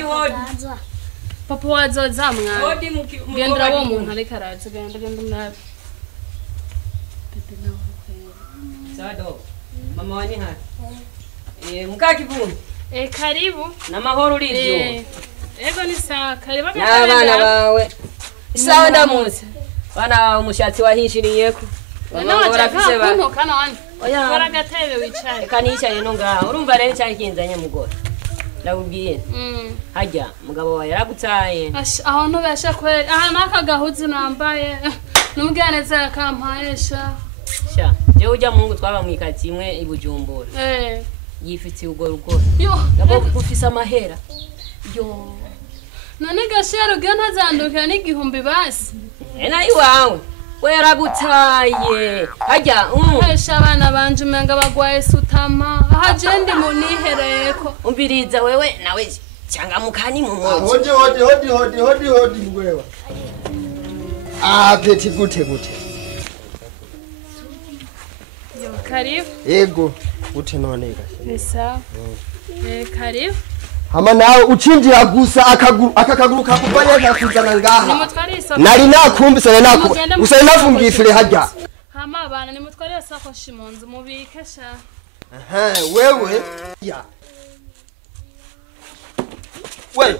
hodi papa wazoza mwana hodi gendera wo muntu ariko araza genda mnabe pepe nawe sado mama wani ha mukaki vumbi karibu na mahoro urivyo ego ni sawa karibu abana bawe isawa ndamuzi bana umushatsi wahishiriyeko barafise ba kana wani oya baragatebe wicaye kanicaye no ngaho urumva rero cyane kinzanye mugore ndabubwiye hajya mugabo wawe yaragutaye aho ntubasha kwera aha nakagahuzi nambaye numubwaneza yakampayesha sha je ujya mungu twaba mwikati imwe ibujumbura yifitiye ugo rugo yabo gufisa amahera yo none gashero gyo ntazandukira n'igihumbi basi ena iwawe we yaragutaye hajya hesha abana banje umenga bagwaye sutama aha je ndi munihereko umbiriza wewe nawe cyanga mukani mu moto hodi mgwewa peti gute yo karibu yego gute none gashe esa karibu hama nawe ucinjira gusa akakaguru kakuvanye kakuzana ngaha nari nakumbise usane nafungifire hajya hama abana nimutware sakoshi munzu mubike sha wewe ya we